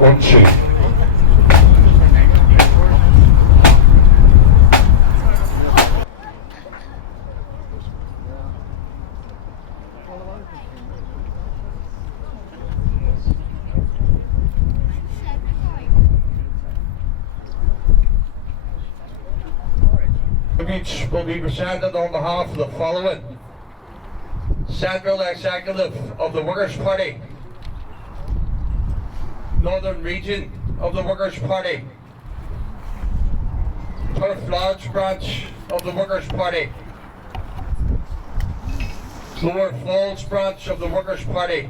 1, 2. Will be presented on behalf of the following: Central Executive of the Workers' Party, Northern Region of the Workers' Party, Turf Lodge Branch of the Workers' Party, Lower Falls Branch of the Workers' Party,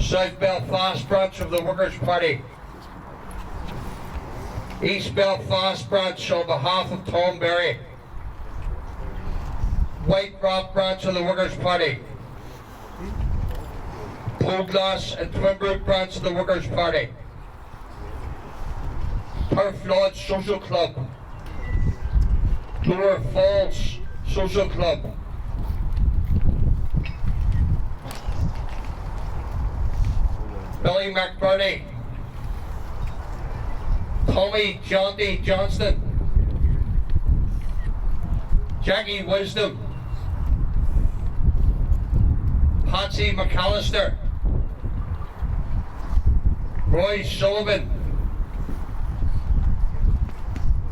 South Belfast Branch of the Workers' Party, East Belfast Branch on behalf of Tom Berry, White Rock Branch of the Workers' Party, Poglass and Twinbrook Branch of the Workers' Party, Turf Lodge Social Club, Lower Falls Social Club, Billy McBurney, Tommy Jaunty Johnston, Jackie Wisdom, Patsy McAllister, Roy Sullivan,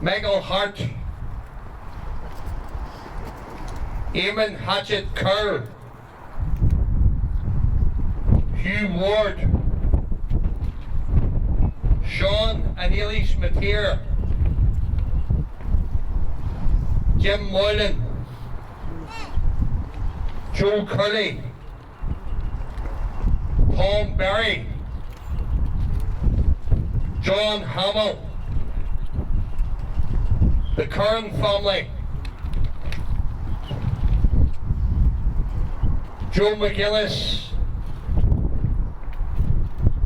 Michael Hart, Eamon Hatchett Kerr, Hugh Ward, Sean and Elise Mateer, Jim Moylan, Joe Curley, Tom Berry, John Hamill, the Curran family, Joe McGillis,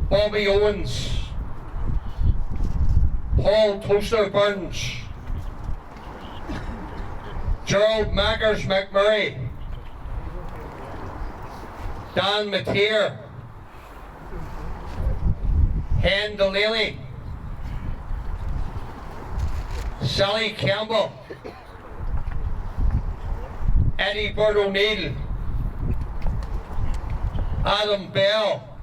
Bobby Owens, Paul Toaster Burns, Gerald Mackers McMurray, Dan Mateer, Hen Delaney, Sally Campbell, Eddie Bird O'Neill, Adam Bell,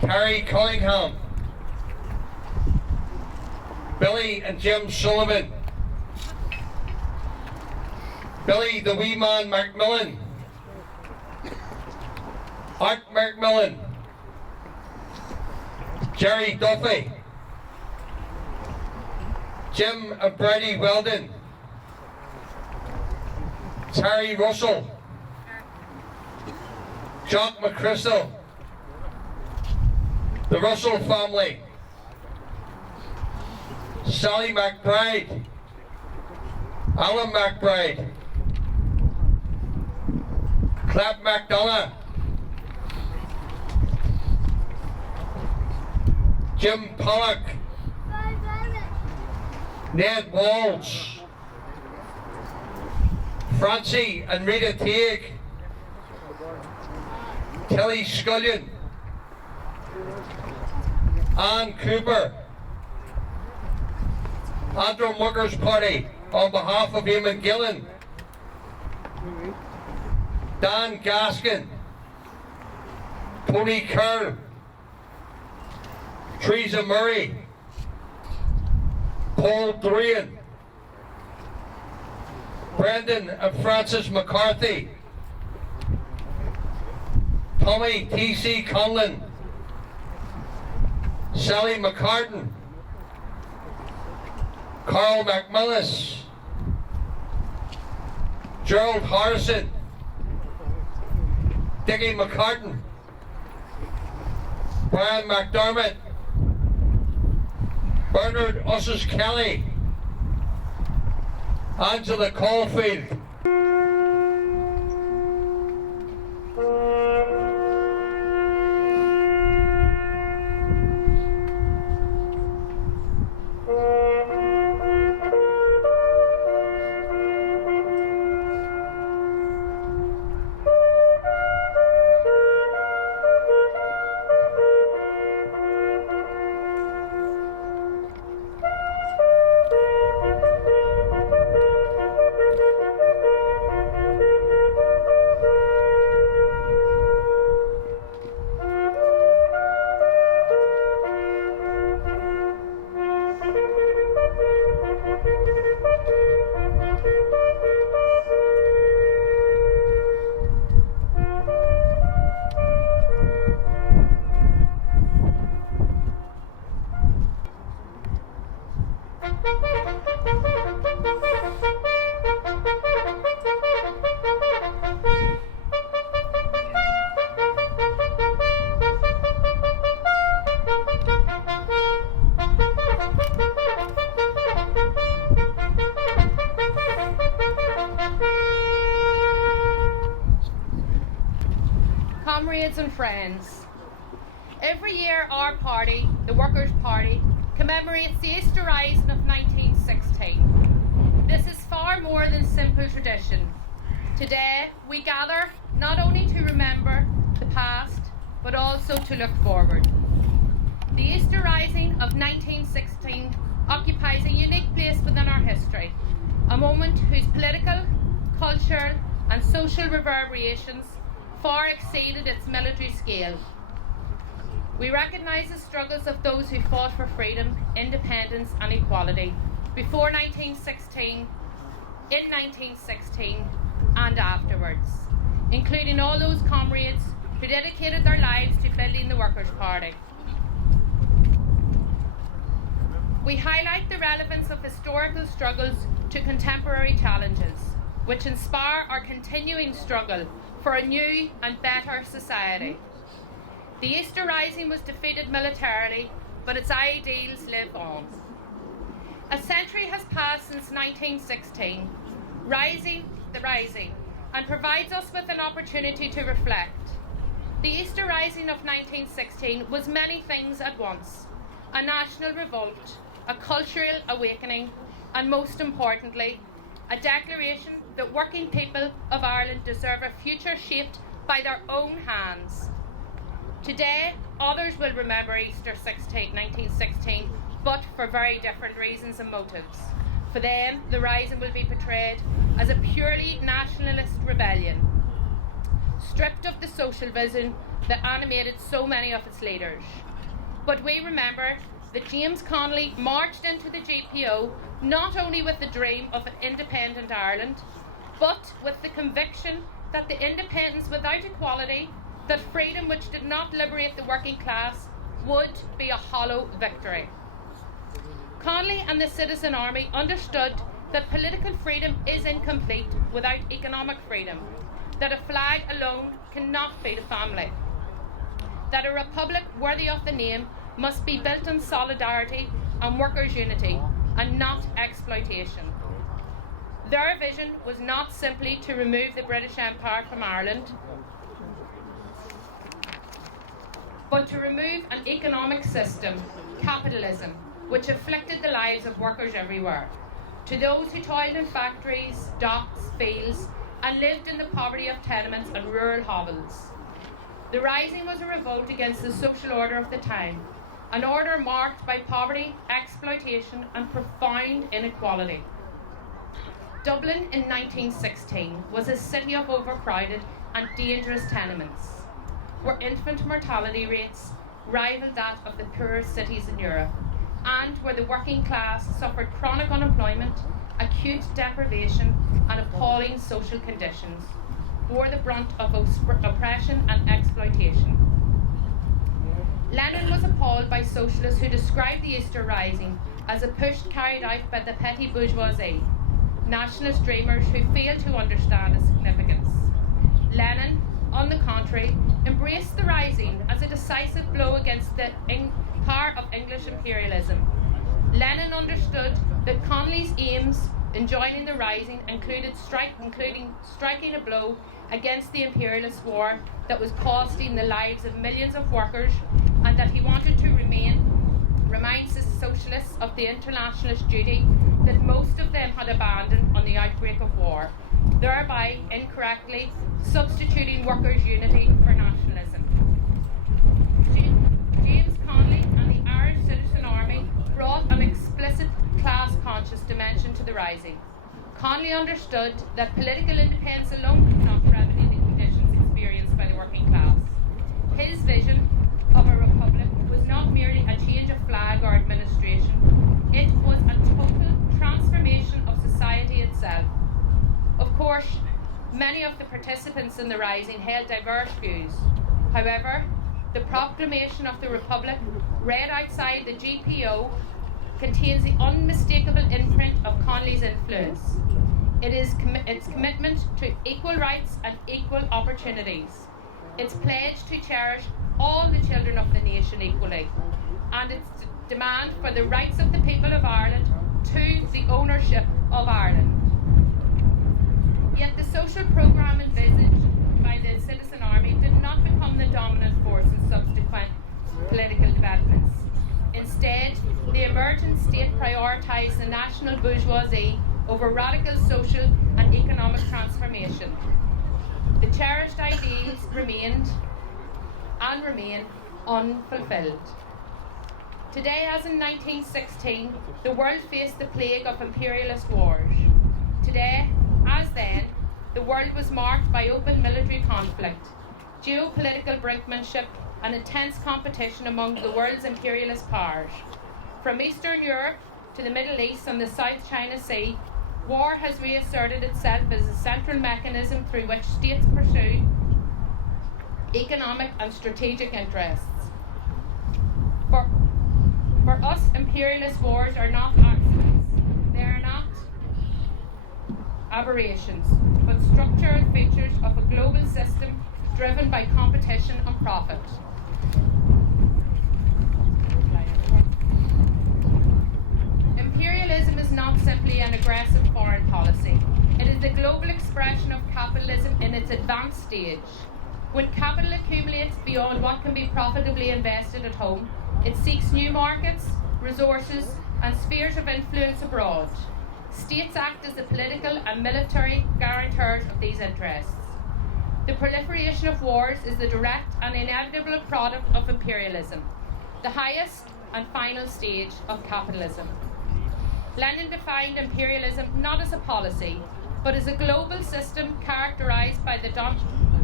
Terry Cunningham, Billy and Jim Sullivan, Billy the Wee Man McMillan, Art McMillan, Jerry Duffy, Jim and Brady Weldon, Terry Russell, Jock McChrystal, the Russell family, Sally McBride, Alan McBride, Clap McDonough, Jim Pollock, Ned Walsh, Francie and Rita Teague, Kelly Scullion, Ann Cooper, Antrim Workers' Party on behalf of Eamon Gillen, Dan Gaskin, Tony Kerr, Teresa Murray, Paul Dorian, Brendan and Francis McCarthy, Tommy T.C. Conlon, Sally McCartan, Carl McMillis, Gerald Harrison, Dickie McCartan, Brian McDermott, Bernard Usses Kelly, Angela Caulfield, comrades and friends. Every year our party, the Workers' Party, commemorates the Easter Rising of 1916. This is far more than simple tradition. Today we gather not only to remember the past, but also to look forward. The Easter Rising of 1916 occupies a unique place within our history, a moment whose political, cultural and social reverberations far exceeded its military scale. We recognise the struggles of those who fought for freedom, independence and equality before 1916, in 1916 and afterwards, including all those comrades who dedicated their lives to building the Workers' Party. We highlight the relevance of historical struggles to contemporary challenges, which inspire our continuing struggle for a new and better society. The Easter Rising was defeated militarily, but its ideals live on. A century has passed since 1916, the rising, and provides us with an opportunity to reflect. The Easter Rising of 1916 was many things at once: a national revolt, a cultural awakening, and most importantly, a declaration that working people of Ireland deserve a future shaped by their own hands. Today, others will remember Easter 1916, but for very different reasons and motives. For them, the Rising will be portrayed as a purely nationalist rebellion, stripped of the social vision that animated so many of its leaders. But we remember that James Connolly marched into the GPO not only with the dream of an independent Ireland, but with the conviction that the independence without equality, that freedom which did not liberate the working class, would be a hollow victory. Connolly and the Citizen Army understood that political freedom is incomplete without economic freedom, that a flag alone cannot feed a family, that a republic worthy of the name must be built on solidarity and workers' unity, and not exploitation. Their vision was not simply to remove the British Empire from Ireland, but to remove an economic system, capitalism, which afflicted the lives of workers everywhere. To those who toiled in factories, docks, fields, and lived in the poverty of tenements and rural hovels. The Rising was a revolt against the social order of the time, an order marked by poverty, exploitation and profound inequality. Dublin in 1916 was a city of overcrowded and dangerous tenements, where infant mortality rates rivaled that of the poorest cities in Europe, and where the working class suffered chronic unemployment, acute deprivation and appalling social conditions, bore the brunt of oppression and exploitation. Lenin was appalled by socialists who described the Easter Rising as a push carried out by the petty bourgeoisie, nationalist dreamers who failed to understand its significance. Lenin, on the contrary, embraced the Rising as a decisive blow against the power of English imperialism. Lenin understood that Connolly's aims in joining the Rising including striking a blow against the imperialist war that was costing the lives of millions of workers, and that he wanted to remind the socialists of the internationalist duty that most of them had abandoned on the outbreak of war, thereby incorrectly substituting workers' unity for nationalism. James Connolly and the Irish Citizen Army brought an explicit class-conscious dimension to the Rising. Connolly understood that political independence alone could not remedy the conditions experienced by the working class. His vision of a republic was not merely a change of flag or administration, it was a total transformation of society itself. Of course, many of the participants in the Rising held diverse views. However, the proclamation of the Republic, read outside the GPO, contains the unmistakable imprint of Connolly's influence. It is its commitment to equal rights and equal opportunities, its pledge to cherish all the children of the nation equally, and its demand for the rights of the people of Ireland to the ownership of Ireland. Yet the social programme envisaged by the Citizen Army did not become emergent state prioritised the national bourgeoisie over radical social and economic transformation. The cherished ideals remain unfulfilled. Today, as in 1916, the world faced the plague of imperialist wars. Today, as then, the world was marked by open military conflict, geopolitical brinkmanship, and intense competition among the world's imperialist powers. From Eastern Europe to the Middle East and the South China Sea, war has reasserted itself as a central mechanism through which states pursue economic and strategic interests. For us, imperialist wars are not accidents. They are not aberrations, but structural features of a global system driven by competition and profit. Imperialism is not simply an aggressive foreign policy. It is the global expression of capitalism in its advanced stage. When capital accumulates beyond what can be profitably invested at home, it seeks new markets, resources, and spheres of influence abroad. States act as the political and military guarantors of these interests. The proliferation of wars is the direct and inevitable product of imperialism, the highest and final stage of capitalism. Lenin defined imperialism not as a policy, but as a global system characterised by the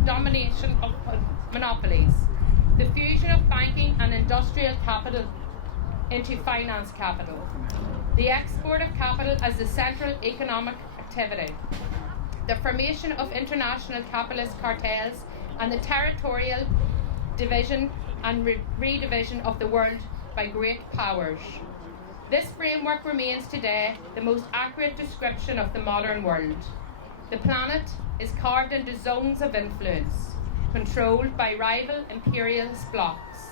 domination of monopolies, the fusion of banking and industrial capital into finance capital, the export of capital as the central economic activity, the formation of international capitalist cartels, and the territorial division and redivision of the world by great powers. This framework remains today the most accurate description of the modern world. The planet is carved into zones of influence, controlled by rival imperialist blocs.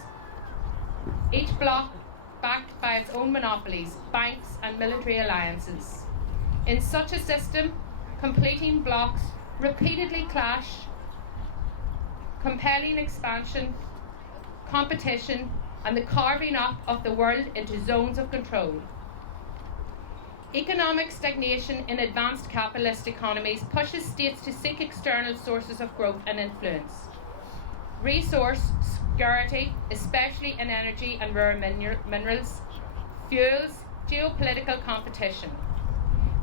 Each bloc backed by its own monopolies, banks, and military alliances. In such a system, competing blocs repeatedly clash, compelling expansion, competition, and the carving up of the world into zones of control. Economic stagnation in advanced capitalist economies pushes states to seek external sources of growth and influence. Resource scarcity, especially in energy and rare minerals, fuels geopolitical competition.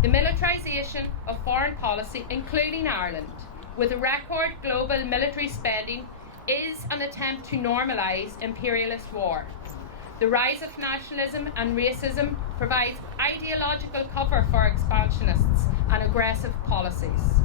The militarisation of foreign policy, including Ireland, with record global military spending, is an attempt to normalise imperialist war. The rise of nationalism and racism provides ideological cover for expansionists and aggressive policies.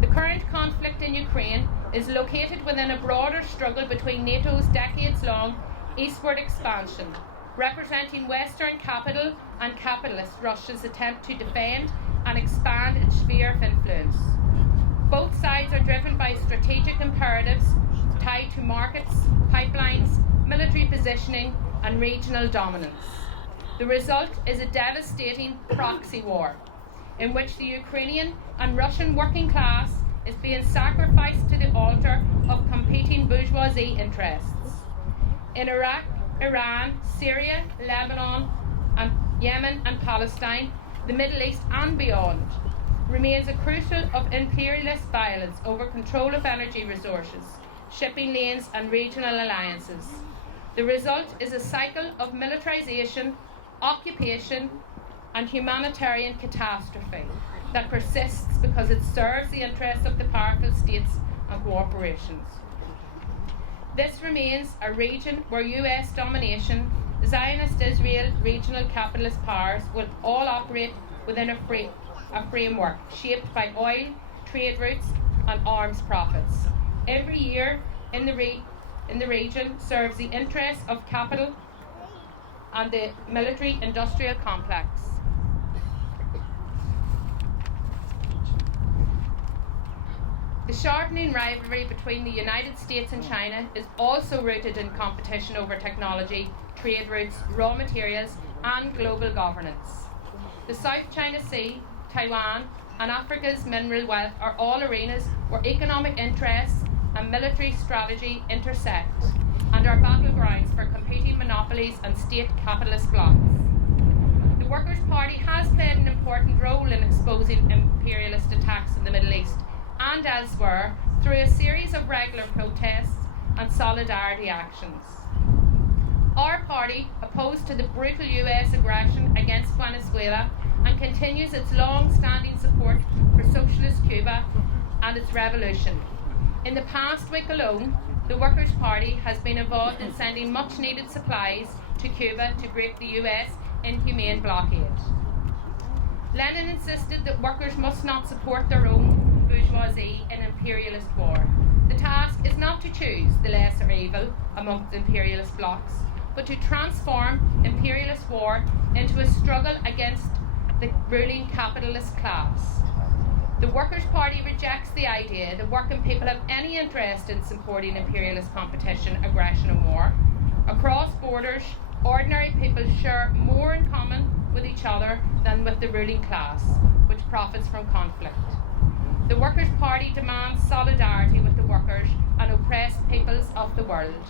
The current conflict in Ukraine is located within a broader struggle between NATO's decades-long eastward expansion, representing Western capital and capitalist Russia's attempt to defend and expand its sphere of influence. Both sides are driven by strategic imperatives tied to markets, pipelines, military positioning, and regional dominance. The result is a devastating proxy war, in which the Ukrainian and Russian working class is being sacrificed to the altar of competing bourgeoisie interests. In Iraq, Iran, Syria, Lebanon, and Yemen and Palestine, the Middle East and beyond, remains a crucial of imperialist violence over control of energy resources, shipping lanes and regional alliances. The result is a cycle of militarisation, occupation, and humanitarian catastrophe that persists because it serves the interests of the powerful states and corporations. This remains a region where US domination, Zionist Israel, regional capitalist powers will all operate within a framework shaped by oil, trade routes, and arms profits. Every year in the region serves the interests of capital and the military-industrial complex. The shortening rivalry between the United States and China is also rooted in competition over technology, trade routes, raw materials, and global governance. The South China Sea, Taiwan, and Africa's mineral wealth are all arenas where economic interests and military strategy intersect. and are battlegrounds for competing monopolies and state capitalist blocs. The Workers' Party has played an important role in exposing imperialist attacks in the Middle East and elsewhere through a series of regular protests and solidarity actions. Our party opposed to the brutal US aggression against Venezuela and continues its long-standing support for socialist Cuba and its revolution. In the past week alone, the Workers' Party has been involved in sending much-needed supplies to Cuba to break the US inhumane blockade. Lenin insisted that workers must not support their own bourgeoisie in imperialist war. The task is not to choose the lesser evil amongst imperialist blocs, but to transform imperialist war into a struggle against the ruling capitalist class. The Workers' Party rejects the idea that working people have any interest in supporting imperialist competition, aggression and war. Across borders, ordinary people share more in common with each other than with the ruling class, which profits from conflict. The Workers' Party demands solidarity with the workers and oppressed peoples of the world.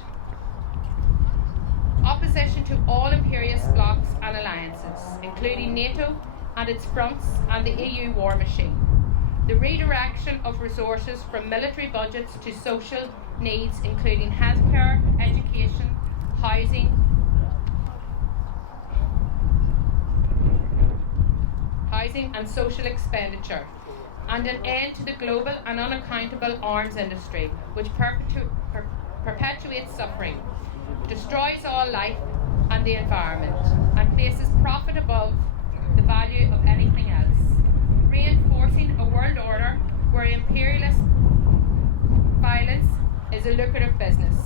Opposition to all imperialist blocs and alliances, including NATO and its fronts and the EU war machine. The redirection of resources from military budgets to social needs, including healthcare, education, housing and social expenditure, and an end to the global and unaccountable arms industry, which perpetuates suffering, destroys all life and the environment, and places profit above the value of anything else, reinforcing a world order where imperialist violence is a lucrative business.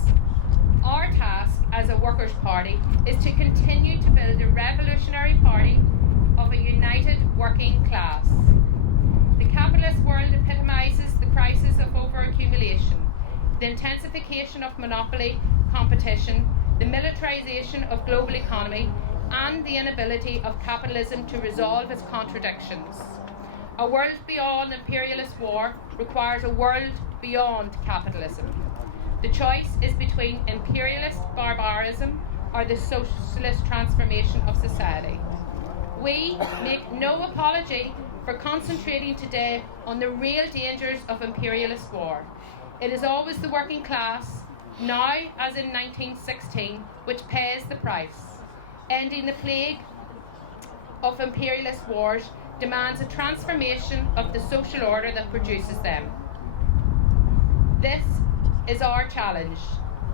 Our task as a Workers' Party is to continue to build a revolutionary party of a united working class. The capitalist world epitomises the crisis of overaccumulation, the intensification of monopoly competition, the militarisation of global economy, and the inability of capitalism to resolve its contradictions. A world beyond imperialist war requires a world beyond capitalism. The choice is between imperialist barbarism or the socialist transformation of society. We make no apology for concentrating today on the real dangers of imperialist war. It is always the working class, now as in 1916, which pays the price. Ending the plague of imperialist wars demands a transformation of the social order that produces them. This is our challenge,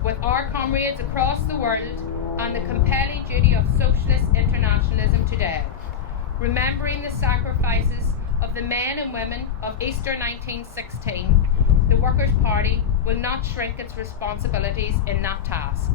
with our comrades across the world and the compelling duty of socialist internationalism today, remembering the sacrifices of the men and women of Easter 1916, the Workers' Party will not shrink its responsibilities in that task.